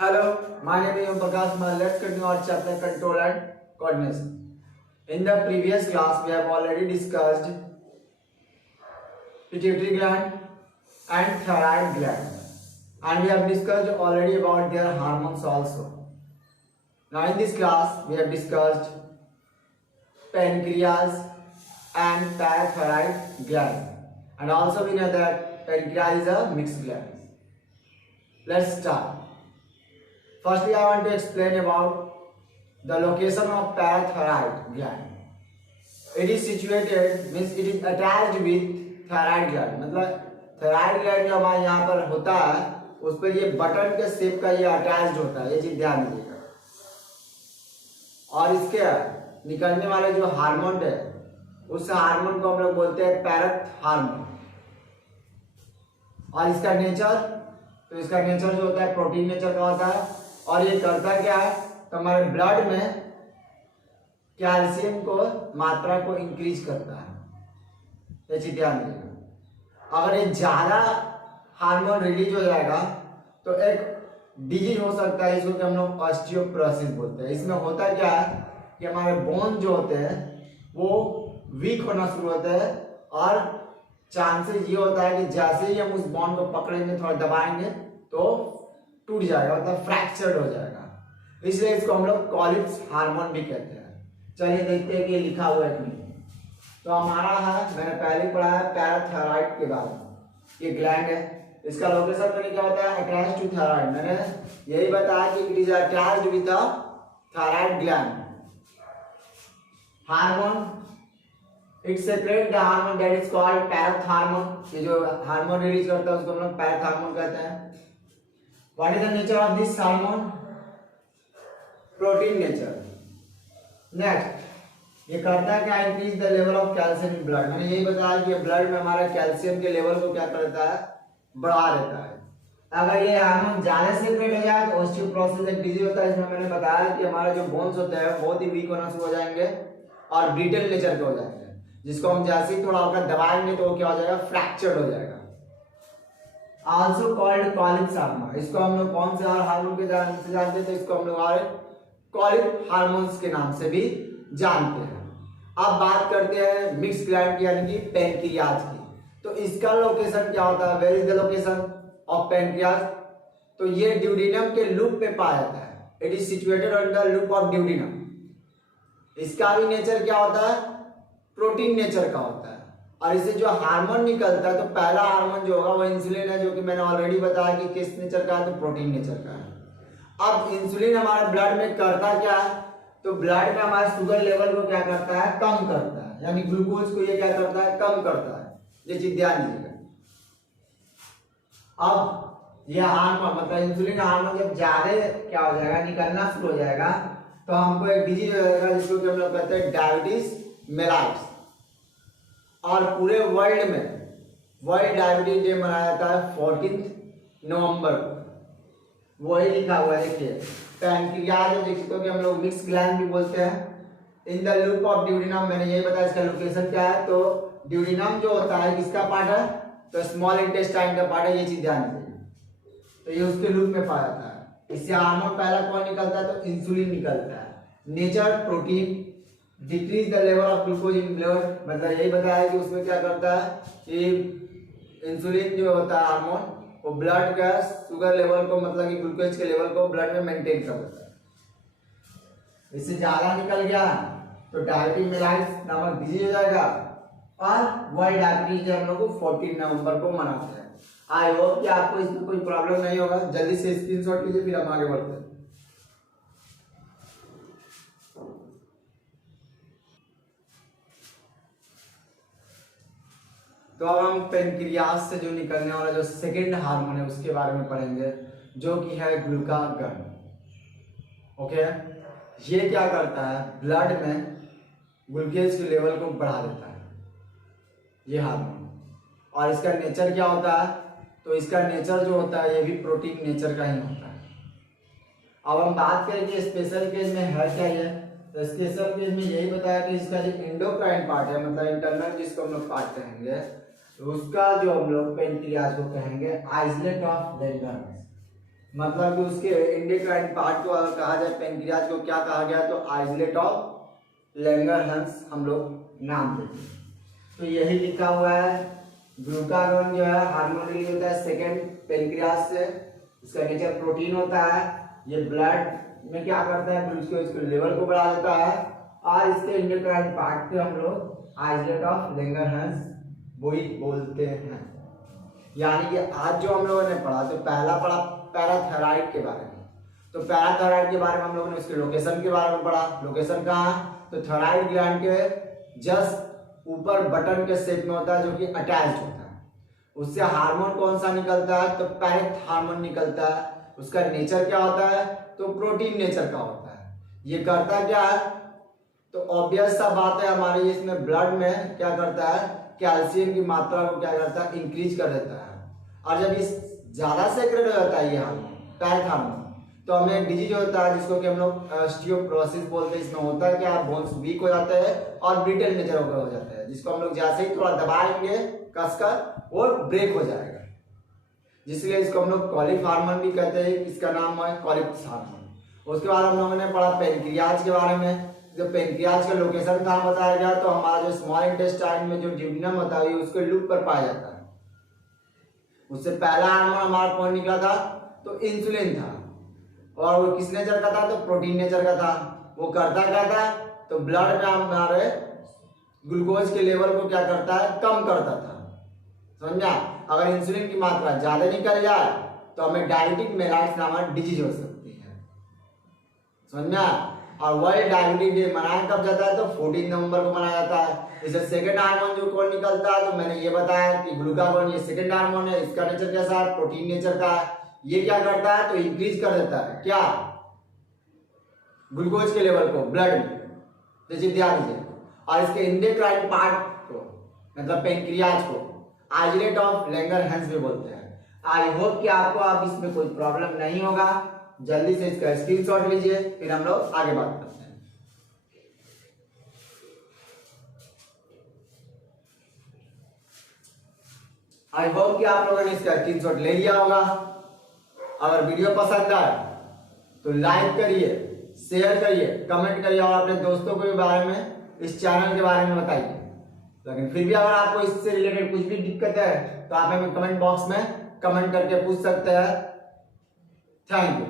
Hello, my name is Om Prakash. Now let's continue our chapter control and coordination. In the previous class, we have already discussed pituitary gland and thyroid gland, and we have discussed already about their hormones also. Now in this class, we have discussed pancreas and parathyroid gland, and also we know that pancreas is a mixed gland. Let's start. Firstly, I want to explain about the location of parathyroid gland. It is situated, means it is attached with thyroid gland. मतलब thyroid gland जो हमारे यहाँ पर होता है, उस पर ये बटन के शेप का ये अटैच्ड होता है, ये चीज ध्यान दीजिएगा। और इसके निकलने वाले जो हार्मोन है, उस हार्मोन को हम लोग बोलते हैं पैरथ हार्मोन। और इसका नेचर, तो इसका नेचर जो होता है प्रोटीन नेचर का होता है, और ये करता क्या है, तो हमारे ब्लड में कैल्शियम को मात्रा को इंक्रीज करता है। ये चीज ध्यान दीजिएगा। अगर ये ज्यादा हार्मोन रिलीज हो जाएगा तो एक डिजीज हो सकता है, इसको कि हम लोग ऑस्टियोपोरोसिस बोलते हैं। इसमें होता क्या है कि हमारे बोन जो होते हैं वो वीक होना शुरू होते हैं, और चांसेस ये होता है कि जैसे ही हम उस बोन को पकड़ेंगे, थोड़ा दबाएंगे तो टूट जाएगा, मतलब फ्रैक्चर्ड हो जाएगा। इसलिए इसको हम लोग कॉलिप्स हार्मोन भी कहते हैं। चलिए देखते हैं कि ये लिखा हुआ है कि नहीं। तो हमारा है, मैंने पहले पढ़ा है पैराथायराइड के बारे में। ये ग्लैंड है, इसका लोकेशन मैंने क्या होता है, अटैच्ड टू थायराइड। मैंने यही बताया कि it is attached with the thyroid gland. Hormone, it separate the hormone that is called parathormone. ये जो हार्मोन रिलीज करता है उसको हम लोग पैराथार्मोन कहते हैं। What is the nature of this hormone? Protein nature. Next, ये करता है क्या, increase the level of calcium in blood. मैंने यही बताया कि ब्लड में हमारा कैल्शियम के लेवल को क्या करता है, बढ़ा देता है। अगर ये हार्मोन ज्यादा सेपरेट हो जाए तो ऑस्टियोपोरोसिस एक डिजीज होता है। इसमें मैंने बताया कि हमारे जो बोन्स होते हैं बहुत ही वीक होना शुरू हो जाएंगे और ब्रिटल नेचर के हो जाएंगे, जिसको हम जैसे ही थोड़ा हल्का दबाएंगे तो वो क्या हो जाएगा, फ्रैक्चर्ड हो जाएगा। Also called Collip's hormone. इसको हम लोग कौन से हार्मोन के नाम से जानते हैं, तो इसको हम लोग कॉलिप हार्मोन्स के नाम से भी जानते हैं। अब बात करते हैं मिक्स ग्लैंड की, यानी कि पैंक्रियाज की। तो इसका लोकेशन क्या होता है, where is the location of pancreas? तो ये ड्यूडिनम के लूप पे पाया जाता है। It is situated on the loop of duodenum. इसका भी नेचर क्या होता है, प्रोटीन नेचर का होता है। और इससे जो हार्मोन निकलता है, तो पहला हार्मोन जो होगा वो इंसुलिन है, जो कि मैंने ऑलरेडी बताया कि किस नेचर का है, तो प्रोटीन नेचर का है। अब इंसुलिन हमारे ब्लड में करता क्या है, तो ब्लड में हमारे शुगर लेवल को क्या करता है, कम करता है, यानी ग्लूकोज को ये क्या करता है, कम करता है। ये चीज ध्यान दीजिएगा। अब ये हार्मोन, मतलब इंसुलिन हार्मोन जब ज्यादा क्या हो जाएगा, निकलना शुरू हो जाएगा, तो हमको एक डिजीज हो जाएगा जिसको कि हम लोग कहते हैं डायबिटीज मेलाइट्स। और पूरे वर्ल्ड में वर्ल्ड डायबिटीज डे मनाया जाता है 14 नवंबर को। वही लिखा हुआ है, देखिए पैंक्रियाज, जिसको कि हम लोग मिक्स ग्लैंड भी बोलते हैं। In the loop of duodenum, मैंने यही बताया इसका लोकेशन क्या है। तो ड्यूडिनम जो होता है किसका पार्ट है, तो स्मॉल इंटेस्टाइन का पार्ट है। ये चीज ध्यान दीजिए। तो ये उसके लूप में पाया जाता है। इससे हार्मोन पहला कौन निकलता है, तो इंसुलिन निकलता है। Nature protein, decrease the level of glucose in blood. मतलब यही बताया कि उसमें क्या करता है कि इंसुलिन जो होता है हार्मोन, वो ब्लड का शुगर लेवल को, मतलब कि ग्लूकोज के लेवल को ब्लड में मेंटेन कर देता है। इससे ज्यादा निकल गया तो डायबिटीज मेलाइट्स नामक डिजीज हो जाएगा। और वर्ल्ड डायबिटीज डे हम लोग को 14 नवंबर को मनाते हैं। आई होप कि आपको इसमें कोई प्रॉब्लम नहीं होगा। जल्दी से स्क्रीनशॉट लीजिए, फिर हम आगे बढ़ते हैं। तो अब हम पेनक्रियाज से जो निकलने वाला जो सेकेंड हार्मोन है उसके बारे में पढ़ेंगे, जो कि है ग्लूकागन। ओके, ये क्या करता है, ब्लड में ग्लूकोज के लेवल को बढ़ा देता है, ये हार्मोन। और इसका नेचर क्या होता है, तो इसका नेचर जो होता है ये भी प्रोटीन नेचर का ही होता है। अब हम बात करें कि स्पेशल केस में है क्या ये, तो स्पेशल केस में यही बताया कि इसका जो एंडोक्राइन पार्ट है, मतलब इंटरनल जिसको हम लोग पार्ट कहेंगे, तो उसका जो हम लोग पेनक्रियाज को कहेंगे आइसोलेट ऑफ लैंगर्हंस। मतलब कि उसके इंडोक्राइन पार्ट को अगर कहा जाए पेनक्रियाज को क्या कहा गया, तो आइसोलेट ऑफ लैंगरहैंस हम लोग नाम देते हैं। तो यही लिखा हुआ है। ग्लूकागोन जो है हार्मोन रिलीज होता है सेकेंड पेनक्रियाज से, इसका नेचर प्रोटीन होता है। ये ब्लड में क्या करता है, ग्लूकोज के लेवल को बढ़ा देता है, और इसके इंडोक्राइन पार्ट को हम लोग आइसोलेट ऑफ लैंगरहैंस वही बोलते हैं। यानी कि आज जो हम लोगों ने पढ़ा, तो पहला पढ़ा पैराथायराइड के बारे में। तो पैराथायराइड के बारे में हम लोगों ने उसके लोकेशन के बारे में पढ़ा। लोकेशन कहाँ है, तो थायराइड ग्लैंड के जस्ट ऊपर बटन के शेप में होता है, जो कि अटैच्ड होता है। उससे हार्मोन कौन सा निकलता है, तो पैरेथ हार्मोन निकलता है। उसका नेचर क्या होता है, तो प्रोटीन नेचर का होता है। ये करता क्या है, तो ऑब्वियस सा बात है, हमारे इसमें ब्लड में क्या करता है, कैल्शियम की मात्रा को क्या करता है, इंक्रीज कर देता है। और जब इस ज्यादा सेक्रेट हो जाता है ये हार्मोन, पैरेथ हार्मोन, तो हमें एक डिजीज होता है जिसको कि हम लोग ऑस्टियोपोरोसिस बोलते हैं। इसमें होता है कि आप बोन्स वीक हो जाते हैं और ब्रिटल नेचर हो जाता है, जिसको हम लोग जैसे ही थोड़ा दबाएंगे कसकर वो ब्रेक हो जाएगा। जिसलिए इसको हम लोग कॉलिक हार्मोन भी कहते हैं, इसका नाम है कॉलिक हार्मोन। उसके बाद हम लोगों ने पढ़ा पेनक्रियाज के बारे में। जब पेनक्रियाज का लोकेशन कहाँ बताया गया, तो हमारा जो स्मॉल इंटेस्टाइन में जो ड्यूडिनम होता है उसके लूप पर पाया जाता है। उससे पहला हार्मोन हमारा कौन निकला था, तो इंसुलिन था। और वो किस नेचर का था, तो प्रोटीन नेचर का था। वो करता क्या था, तो ब्लड में हमारे ग्लूकोज के लेवल को क्या करता है, कम करता था। समझा। अगर इंसुलिन की मात्रा ज्यादा निकल जाए तो हमें डायबिटिक मेलाइट्स नामक डिजीज हो सकती है। समझा। और वर्ल्ड डायबिटिक डे मनाया कब जाता है, तो 14 नवंबर को मनाया जाता है। इसे सेकंड हार्मोन जो कौन निकलता है, तो मैंने ये बताया कि ग्लूकागोन, ये सेकंड हार्मोन है। इसका नेचर कैसा है, प्रोटीन नेचर का है। ये क्या करता है, तो इंक्रीज कर देता है क्या, ग्लूकोज के लेवल को ब्लड में। तो ध्यान दीजिए। और इसके इंडोक्राइन पार्ट को, मतलब पेनक्रियाज को, आइसोलेट ऑफ लैंगरहैंस भी बोलते हैं। आई होप कि आपको अब इसमें कोई प्रॉब्लम नहीं होगा। जल्दी से इसका स्क्रीनशॉट लीजिए, फिर हम लोग आगे बात करते हैं। आई होप कि आप लोगों ने इसका स्क्रीनशॉट ले लिया होगा। अगर वीडियो पसंद आए तो लाइक करिए, शेयर करिए, कमेंट करिए, और अपने दोस्तों को भी बारे में, इस चैनल के बारे में बताइए। लेकिन फिर भी अगर आपको इससे रिलेटेड कुछ भी दिक्कत है तो आप हमें कमेंट बॉक्स में कमेंट करके पूछ सकते हैं। Thank you.